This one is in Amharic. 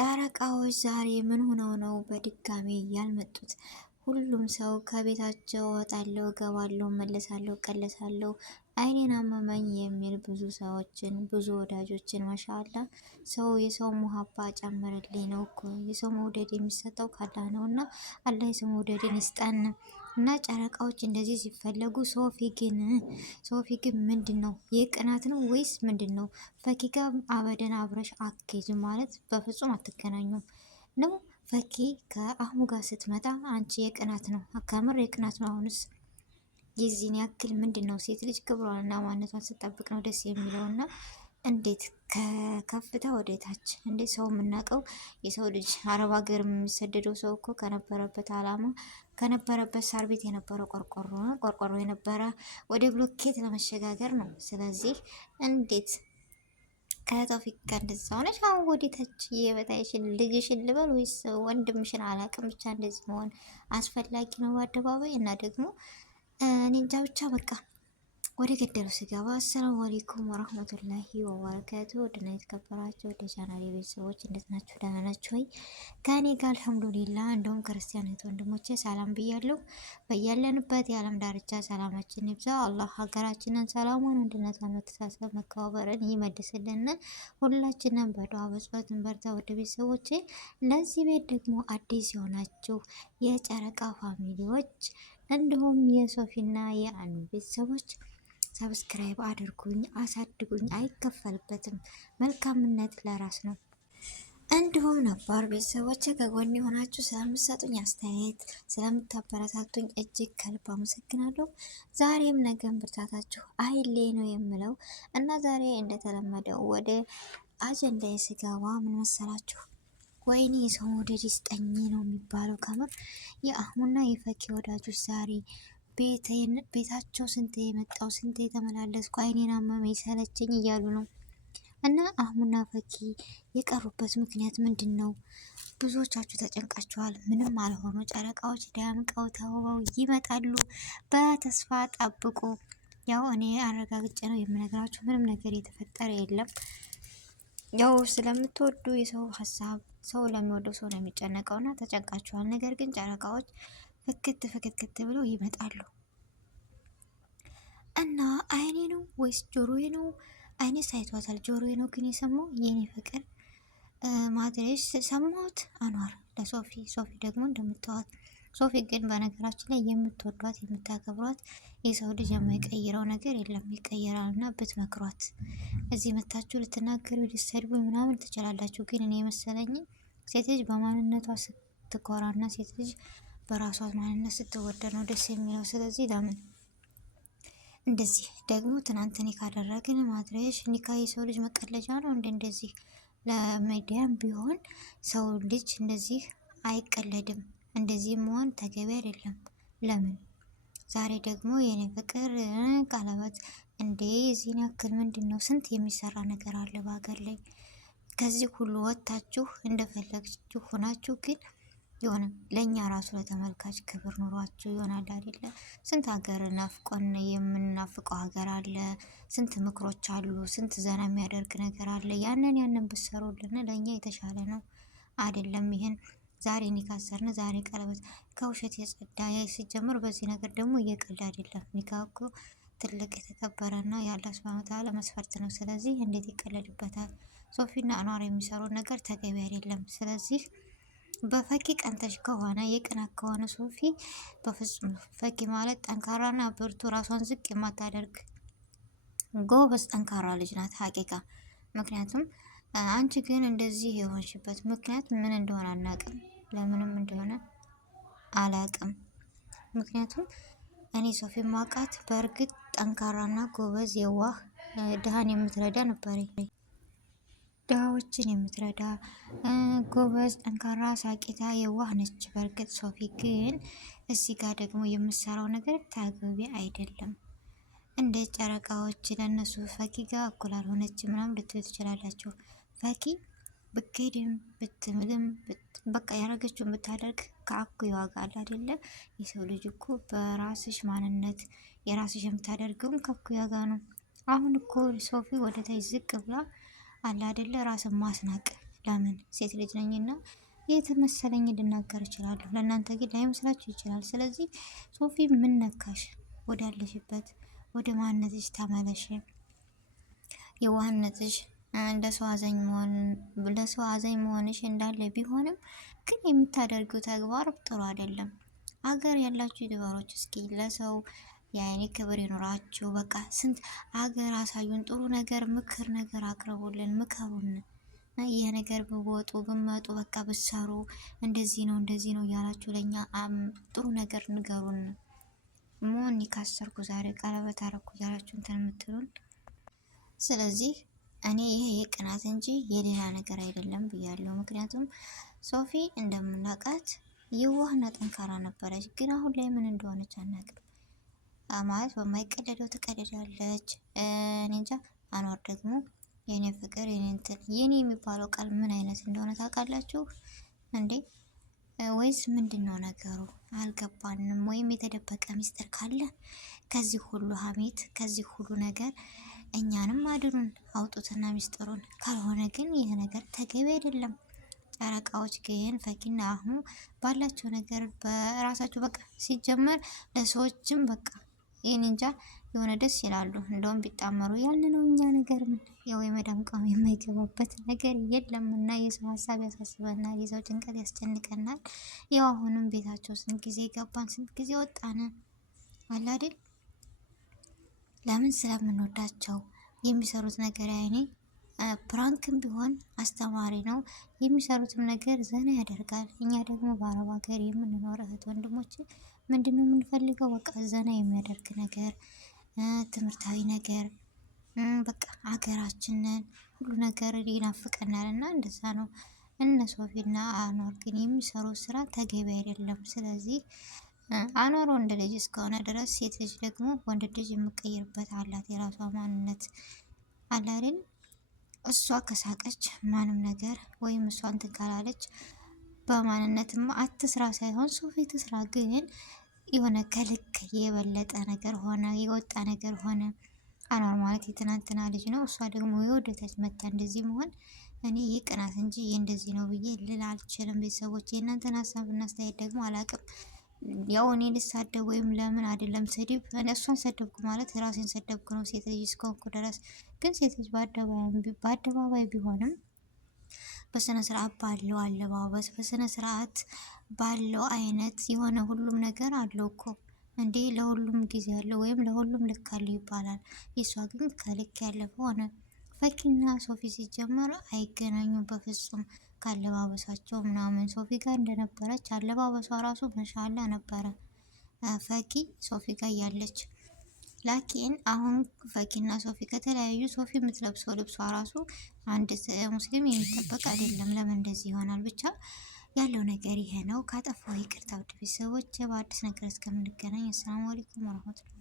ጨረቃዎች ዛሬ ምን ሆነው ነው በድጋሚ ያልመጡት? ሁሉም ሰው ከቤታቸው እወጣለሁ፣ እገባለሁ፣ መለሳለሁ፣ ቀለሳለሁ፣ አይኔን አመመኝ የሚል ብዙ ሰዎችን ብዙ ወዳጆችን ማሻአላ ሰው የሰው ሙሀባ ጨምርልኝ ነው እኮ የሰው መውደድ የሚሰጠው ካላህ ነው እና አላህ የሰው መውደድን ይስጠን። እና ጨረቃዎች እንደዚህ ሲፈለጉ ሶፊ ግን ምንድን ነው የቅናት ነው ወይስ ምንድን ነው? ፈኪ ጋር አበደን አብረሽ አትኬጂ ማለት በፍጹም አትገናኙም ነው። ፈኪ ከአህሙ ጋር ስትመጣ አንቺ የቅናት ነው ከምር የቅናት ነው። አሁንስ የዚህን ያክል ምንድን ነው? ሴት ልጅ ክብሯንና ማንነቷን ስጠብቅ ነው ደስ የሚለውና እንዴት ከከፍታ ወደ ታች እንዴት ሰው የምናውቀው የሰው ልጅ አረብ ሀገር የሚሰደደው ሰው እኮ ከነበረበት አላማ ከነበረበት ሳር ቤት የነበረው ቆርቆሮ የነበረ ወደ ብሎኬት ለመሸጋገር ነው። ስለዚህ እንዴት ከቶፊቅ ጋር እንደዛ ሆነሽ አሁን ወደ ታች የበታይሽን ልጅሽን ልበል ወይስ ወንድምሽን አላውቅም፣ ብቻ እንደዚህ መሆን አስፈላጊ ነው በአደባባይ እና ደግሞ እኔ እንጃ ብቻ በቃ ወደ ገደሉ ስገባ አሰላሙ አለይኩም ወራህመቱላሂ ወበረካቱ። ወደና የተከበራችሁ ወደ ቻናሌ ቤተሰቦች እንዴት ናችሁ? ደህና ናችሁ ወይ? ከኔ ጋር አልሐምዱሊላህ። እንደውም ክርስቲያን እህት ወንድሞቼ ሰላም ብያለሁ። በያለንበት የዓለም ዳርቻ ሰላማችን ይብዛ። አላህ ሀገራችንን ሰላሙን፣ አንድነቷን፣ መተሳሰብ፣ መከባበርን ይመልስልን። ሁላችንም በዱዓ በጸሎት እንበርታ። ወደ ቤተሰቦቼ ለዚህ ቤት ደግሞ አዲስ የሆናችሁ የጨረቃ ፋሚሊዎች እንዲሁም የሶፊና የአኑ ቤተሰቦች ሰብስክራይብ አድርጉኝ፣ አሳድጉኝ፣ አይከፈልበትም። መልካምነት ለራስ ነው። እንዲሁም ነባር ቤተሰቦች ከጎን የሆናችሁ ስለምትሰጡኝ አስተያየት ስለምታበረታቱኝ እጅግ ከልብ አመሰግናለሁ። ዛሬም ነገም ብርታታችሁ አይሌ ነው የምለው እና ዛሬ እንደተለመደው ወደ አጀንዳ ስገባ ምን መሰላችሁ? ወይኔ የሰው መውደድ ይስጠኝ ነው የሚባለው። ከምር የአህሙና የፈኪ ወዳጆች ዛሬ ቤታቸው ስንቴ የመጣው ስንቴ የተመላለስኩ አይኔን አመመኝ ሰለቸኝ እያሉ ነው። እና አህሙና ፈኪ የቀሩበት ምክንያት ምንድን ነው? ብዙዎቻችሁ ተጨንቃችኋል። ምንም አልሆኑ። ጨረቃዎች ደምቀው ተውበው ይመጣሉ። በተስፋ ጠብቁ። ያው እኔ አረጋግጬ ነው የምነግራችሁ፣ ምንም ነገር የተፈጠረ የለም። ያው ስለምትወዱ የሰው ሀሳብ ሰው ለሚወደው ሰው ነው የሚጨነቀው እና ተጨንቃችኋል። ነገር ግን ጨረቃዎች ፍክት ብለው ይመጣሉ እና አይኔ ነው ወይስ ጆሮዬ ነው? አይኔ ሳይቷታል፣ ጆሮዬ ነው ግን የሰማው የኔ ፍቅር ማድረሽ ሰማሁት። አኗር ለሶፊ ሶፊ ደግሞ እንደምታዋት ሶፊ ግን በነገራችን ላይ የምትወዷት የምታከብሯት የሰው ልጅ የማይቀይረው ነገር የለም፣ ይቀየራል። እና ብትመክሯት እዚህ መታችሁ ልትናገሩ ልትሰድቡ ምናምን ትችላላችሁ። ግን እኔ የመሰለኝ ሴት ልጅ በማንነቷ ስትኮራና ሴት ልጅ በራሷ ማንነት ስትወደድ ነው ደስ የሚለው። ስለዚህ ለምን እንደዚህ ደግሞ ትናንት ኒካ ካደረግን ማድረሽ ኒካ የሰው ልጅ መቀለጃ ነው እንደዚህ ለሚዲያም ቢሆን ሰው ልጅ እንደዚህ አይቀለድም። እንደዚህ መሆን ተገቢ አይደለም። ለምን ዛሬ ደግሞ የኔ ፍቅር ቀለበት እንዴ የዚህን ያክል ምንድን ነው? ስንት የሚሰራ ነገር አለ በሀገር ላይ። ከዚህ ሁሉ ወጥታችሁ እንደፈለጋችሁ ሆናችሁ ግን የሆነ ለእኛ ራሱ ለተመልካች ክብር ኑሯችሁ ይሆናል አይደለ? ስንት ሀገር ናፍቆን የምናፍቀው ሀገር አለ። ስንት ምክሮች አሉ። ስንት ዘና የሚያደርግ ነገር አለ። ያንን ብትሰሩልን ለእኛ የተሻለ ነው አይደለም? ይሄን ዛሬ ኒካ አሰርን፣ ዛሬ ቀለበት ከውሸት የጸዳ ሲጀምር። በዚህ ነገር ደግሞ እየቀልድ አይደለም። ኒካ እኮ ትልቅ የተከበረና የአላህ ሱብሃነሁ ወተዓላ መስፈርት ነው። ስለዚህ እንዴት ይቀለድበታል? ሶፊና አኗር የሚሰሩት ነገር ተገቢ አይደለም። ስለዚህ በፈኪ ቀንተሽ ከሆነ የቅናት ከሆነ ሶፊ በፍጹም ፈኪ ማለት ጠንካራና ብርቱ ራሷን ዝቅ የማታደርግ ጎበዝ ጠንካራ ልጅ ናት ሀቂቃ። ምክንያቱም አንቺ ግን እንደዚህ የሆንሽበት ምክንያት ምን እንደሆነ አናቅም፣ ለምንም እንደሆነ አላቅም። ምክንያቱም እኔ ሶፊ ማውቃት በእርግጥ ጠንካራና ጎበዝ የዋህ ድሃን የምትረዳ ነበር። ድሃዎችን የምትረዳ ጎበዝ ጠንካራ ሳቂታ የዋህ ነች። በእርግጥ ሶፊ ግን እዚህ ጋር ደግሞ የምትሰራው ነገር ተገቢ አይደለም። እንደ ጨረቃዎች ለነሱ ፈኪ ጋር እኩል አልሆነች ምናምን ልትሉ ትችላላችሁ። ፈኪ ብትሄድም ብትምልም በቃ ያደረገችውን ብታደርግ ከአኩ ይዋጋል አይደለ? የሰው ልጅ እኮ በራስሽ ማንነት የራስሽ የምታደርገውን ከአኩ ያጋ ነው። አሁን እኮ ሶፊ ወደ ታች ዝቅ ብላ አለ አይደለ? ራስን ማስናቅ ለምን ሴት ልጅ ነኝና የተመሰለኝ ልናገር እችላለሁ። ለእናንተ ግን ላይመስላችሁ ይችላል። ስለዚህ ሶፊ ምን ነካሽ? ወዳለሽበት ወደ ማንነትሽ ተመለሽ። የዋህነትሽ ለሰው አዛኝ መሆንሽ እንዳለ ቢሆንም ግን የምታደርጊው ተግባር ጥሩ አይደለም። አገር ያላችሁ ዩቲዩበሮች እስኪ ለሰው የአይኔ ክብር ይኖራችሁ። በቃ ስንት አገር አሳዩን። ጥሩ ነገር ምክር ነገር አቅርቡልን፣ ምከሩን። ይህ ነገር ብወጡ ብመጡ በቃ ብሰሩ እንደዚህ ነው እንደዚህ ነው እያላችሁ ለእኛ ጥሩ ነገር ንገሩን። ሞኒ ካሰርኩ ዛሬ ቀለበት አረኩ እያላችሁ እንትን የምትሉን። ስለዚህ እኔ ይሄ የቅናት እንጂ የሌላ ነገር አይደለም ብያለሁ። ምክንያቱም ሶፊ እንደምናውቃት የዋህና ጠንካራ ነበረች፣ ግን አሁን ላይ ምን እንደሆነች አናውቅም። ማለት በማይቀደደው ትቀደዳለች። እኔ እንጃ። አኗር ደግሞ የኔ ፍቅር የኔ የሚባለው ቃል ምን አይነት እንደሆነ ታውቃላችሁ እንዴ? ወይስ ምንድን ነው ነገሩ? አልገባንም። ወይም የተደበቀ ሚስጥር ካለ ከዚህ ሁሉ ሀሜት ከዚህ ሁሉ ነገር እኛንም አድኑን፣ አውጡትና ሚስጥሩን። ካልሆነ ግን ይህ ነገር ተገቢ አይደለም። ጨረቃዎች ግን ፈኪና አህሙ ባላቸው ነገር በራሳቸው በቃ ሲጀመር ለሰዎችም በቃ ይህን እንጃ የሆነ ደስ ይላሉ። እንደውም ቢጣመሩ ያለ ነው እኛ ነገር ምን ያው የመዳም ቃም የማይገባበት ነገር የለም። እና የሰው ሀሳብ ያሳስበናል፣ የሰው ጭንቀት ያስጨንቀናል። ያው አሁንም ቤታቸው ስንት ጊዜ ገባን ስንት ጊዜ ወጣን አላዴል። ለምን ስለምንወዳቸው የሚሰሩት ነገር ያይኔ ፕራንክም ቢሆን አስተማሪ ነው። የሚሰሩትም ነገር ዘና ያደርጋል። እኛ ደግሞ በአረብ ሀገር የምንኖር እህት ወንድሞች ምንድነው የምንፈልገው? በቃ ዘና የሚያደርግ ነገር፣ ትምህርታዊ ነገር፣ በቃ ሀገራችንን ሁሉ ነገር ይናፍቀናል እና እንደዛ ነው። እነ ሶፊና አኗር ግን የሚሰሩት ስራ ተገቢ አይደለም። ስለዚህ አኗር ወንድ ልጅ እስከሆነ ድረስ ሴት ልጅ ደግሞ ወንድ ልጅ የምቀይርበት አላት የራሷ ማንነት አላልን። እሷ ከሳቀች ማንም ነገር ወይም እሷ እንትን ካላለች በማንነትማ አትስራ ሳይሆን ሶፊ ትስራ። ግን የሆነ ከልክ የበለጠ ነገር ሆነ፣ የወጣ ነገር ሆነ። አኗር ማለት የትናንትና ልጅ ነው። እሷ ደግሞ የወደተች መታ እንደዚህ መሆን እኔ የቅናት እንጂ እንደዚህ ነው ብዬ ልል አልችልም። ቤተሰቦች የእናንተን ሀሳብ እና አስተያየት ደግሞ አላቅም። ያው እኔ ልሳደብ ወይም ለምን አይደለም ስድብ፣ እሷን ሰደብኩ ማለት ራሴን ሰደብኩ ነው ሴት ልጅ እስከሆንኩ ድረስ። ግን ሴት ልጅ በአደባባይ ቢሆንም በስነ ስርዓት ባለው አለባበስ በስነ ስርዓት ባለው አይነት የሆነ ሁሉም ነገር አለው እኮ እንዴ። ለሁሉም ጊዜ አለው ወይም ለሁሉም ልክ አለው ይባላል። የእሷ ግን ከልክ ያለፈ ሆነ። ፈኪና ሶፊ ሲጀመር አይገናኙም በፍጹም። ካለባበሳቸው ምናምን ሶፊ ጋር እንደነበረች አለባበሷ ራሱ መሻላ ነበረ ፈኪ ሶፊ ጋር ያለች። ላኪን አሁን ፈኪና ሶፊ ከተለያዩ ሶፊ የምትለብሰው ልብሷ ራሱ አንድ ሙስሊም የሚጠበቅ አይደለም። ለምን እንደዚህ ይሆናል? ብቻ ያለው ነገር ይሄ ነው። ካጠፋው ይቅርታ ውድ ቤተሰቦች። በአዲስ ነገር እስከምንገናኝ አሰላሙ አለይኩም ወረህመቱላሂ